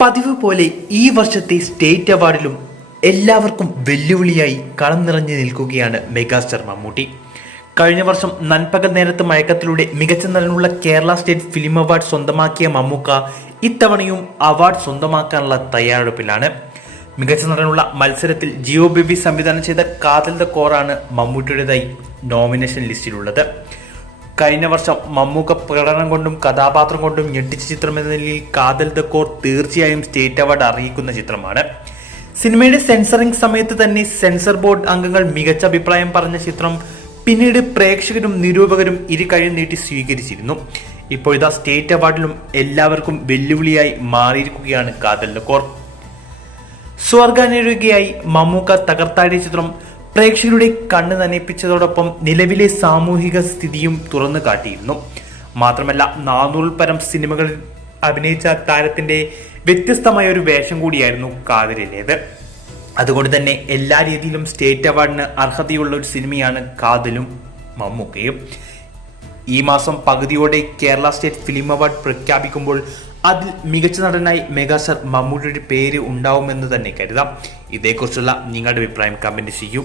പതിവ് പോലെ ഈ വർഷത്തെ സ്റ്റേറ്റ് അവാർഡിലും എല്ലാവർക്കും വെല്ലുവിളിയായി കളം നിറഞ്ഞു നിൽക്കുകയാണ് മെഗാസ്റ്റാർ മമ്മൂട്ടി. കഴിഞ്ഞ വർഷം നൻപകൽ നേരത്ത് മയക്കത്തിലൂടെ മികച്ച നടനുള്ള കേരള സ്റ്റേറ്റ് ഫിലിം അവാർഡ് സ്വന്തമാക്കിയ മമ്മൂക്ക ഇത്തവണയും അവാർഡ് സ്വന്തമാക്കാനുള്ള തയ്യാറെടുപ്പിലാണ്. മികച്ച നടനുള്ള മത്സരത്തിൽ ജിയോ ബേബി സംവിധാനം ചെയ്ത കാതൽ ദ കോറാണ് മമ്മൂട്ടിയുടേതായി നോമിനേഷൻ ലിസ്റ്റിലുള്ളത്. കഴിഞ്ഞ വർഷം മമ്മൂക്ക പ്രകടനം കൊണ്ടും കഥാപാത്രം കൊണ്ടും ഞെട്ടിച്ച ചിത്രം എന്ന നിലയിൽ കാതൽ ദ കോർ തീർച്ചയായും സ്റ്റേറ്റ് അവാർഡ് അറിയിക്കുന്ന ചിത്രമാണ്. സിനിമയുടെ സെൻസറിംഗ് സമയത്ത് തന്നെ സെൻസർ ബോർഡ് അംഗങ്ങൾ മികച്ച അഭിപ്രായം പറഞ്ഞ ചിത്രം പിന്നീട് പ്രേക്ഷകരും നിരൂപകരും ഇരു കൈയും നീട്ടി സ്വീകരിച്ചിരുന്നു. ഇപ്പോഴിതാ സ്റ്റേറ്റ് അവാർഡിലും എല്ലാവർക്കും വെല്ലുവിളിയായി മാറിയിരിക്കുകയാണ് കാതൽ ദ കോർ. സ്വർഗാനുരാഗിയായി മമ്മൂക്ക തകർത്താടിയ ചിത്രം പ്രേക്ഷകരുടെ കണ്ണ് നനയിപ്പിച്ചതോടൊപ്പം നിലവിലെ സാമൂഹിക സ്ഥിതിയും തുറന്നു കാട്ടിയിരുന്നു. മാത്രമല്ല 400 പരം സിനിമകളിൽ അഭിനയിച്ച താരത്തിന്റെ വ്യത്യസ്തമായ ഒരു വേഷം കൂടിയായിരുന്നു കാതലിൻ്റേത്. അതുകൊണ്ട് തന്നെ എല്ലാ രീതിയിലും സ്റ്റേറ്റ് അവാർഡിന് അർഹതയുള്ള ഒരു സിനിമയാണ് കാതലും മമ്മൂക്കയും. ഈ മാസം പകുതിയോടെ കേരള സ്റ്റേറ്റ് ഫിലിം അവാർഡ് പ്രഖ്യാപിക്കുമ്പോൾ അതിൽ മികച്ച നടനായി മെഗാസ്റ്റാർ മമ്മൂട്ടിയുടെ പേര് ഉണ്ടാവുമെന്ന് തന്നെ കരുതാം. ഇതേക്കുറിച്ചുള്ള നിങ്ങളുടെ അഭിപ്രായം കമന്റ് ചെയ്യൂ.